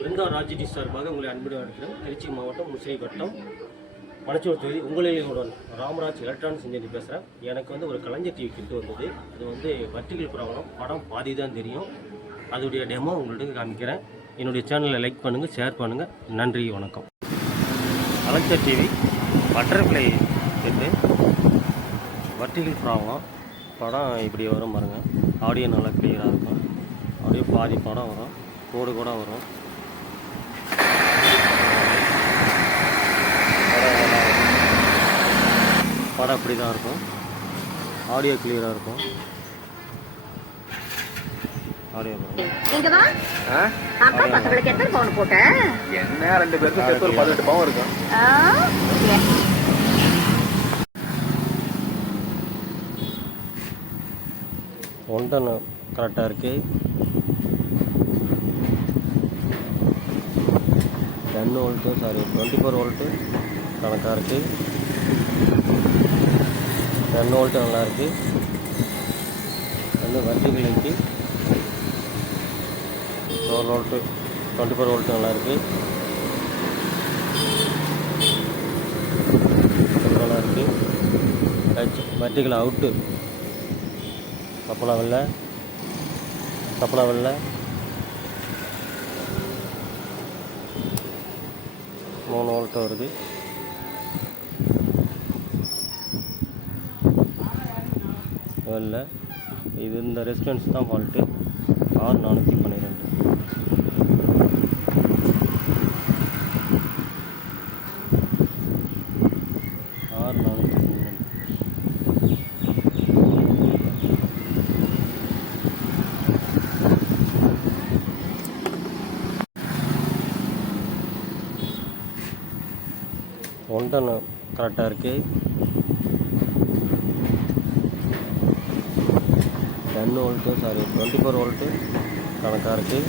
பிருந்தா ராஜடி சார்பாக உங்களை அன்புடன் அழைக்கிறேன். திருச்சி மாவட்டம் முசிறி வட்டம் மணச்சூர் தொகுதி உங்களிலுடன் ராமராஜ் எலக்ட்ரானிக்ஸ் இன்ஜினியர் பேசுகிறேன். எனக்கு ஒரு கலைஞர் டிவி கிட்ட வந்தது. அது வர்டிகல் ப்ராப்ளம், படம் பாதி தான் தெரியும். அதோடைய டெமோ உங்கள்கிட்ட காமிக்கிறேன். என்னுடைய சேனலை லைக் பண்ணுங்கள், ஷேர் பண்ணுங்கள். நன்றி, வணக்கம். கலைஞர் டிவி பட்டர்ஃப்ளை கிட்டு வர்டிகல் ப்ராப்ளம், படம் இப்படி வரும் பாருங்கள். ஆடியோ நல்லா கிளியராக இருக்கும். அப்படியே பாதி படம் வரும், கோடு கூட வரும். படம் அப்படி தான் இருக்கும். ஆடியோ கிளியராக இருக்கும். ஆடியோ அக்கா பசங்களுக்கு எத்தனை பவுன் போட்ட? என்ன 2 பேருக்கு சேர்த்து ஒரு 18 பவுன் இருக்கும். ஒன்டன் கரெக்டாக இருக்குது. 10 வோல்ட்டு 24 வோல்ட்டு கணக்காக இருக்குது. 10 வோல்ட்டு நல்லா இருக்குது. வர்டிகல் லைட்டு 12 வோல்ட்டு 24 வோல்ட்டு நல்லா இருக்குது. நல்லா இருக்குது. வர்டிகல் அவுட்டு சப்பலா வெள்ளை 3 வோல்ட்டு வருது. வெள்ளை இது இந்த ரெசிஸ்டன்ஸ் தான் ஃபால்ட்டு. R412 ஒன்டன் கரெக்டாக இருக்குது. 10 வோல்ட்டு 24 வோல்ட்டு கணக்காக இருக்குது.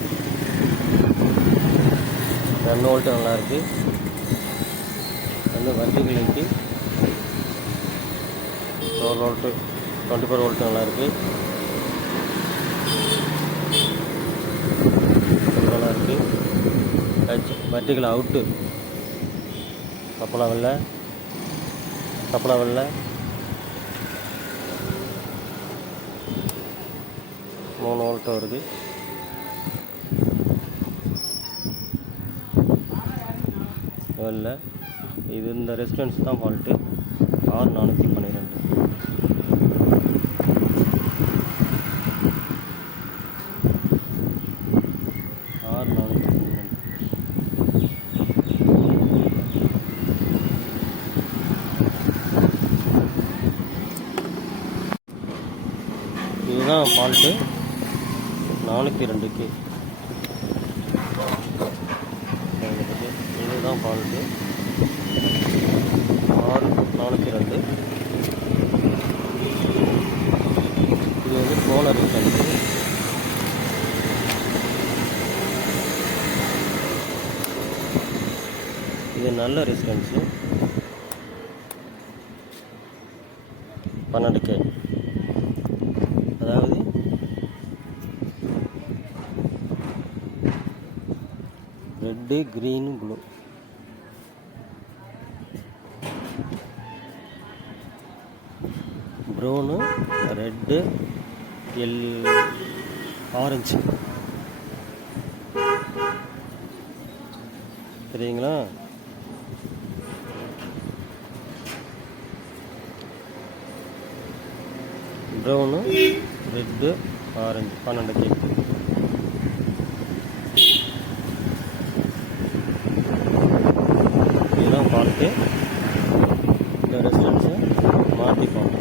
10 வோல்ட்டு நல்லா இருக்குது. வர்டிகல் லைட்டு 12 வோல்ட்டு 24 வோல்ட்டு நல்லா இருக்குது. நல்லா இருக்குது. வர்டிகல் அவுட்டு சப்பலா வெள்ளை 3 வோல்ட்டு வருது. வெள்ளை இது இந்த ரெசிஸ்டன்ஸ் தான் ஃபால்ட்டு. R412 இதுதான் ஃபால்ட்டு. 402க்கு இதுதான் ஃபால்ட்டு. R402 இது போன ரெசிஸ்டன்ஸு. இது நல்ல ரெசிஸ்டன்ஸு. 12K. அதாவது red, green, blue. Brown, red, orange. சரிங்களா? Brown, red, orange 12K. இதுதான் பார்த்து இந்த ரெசிஸ்டன்ஸை மாற்றிப்போம்.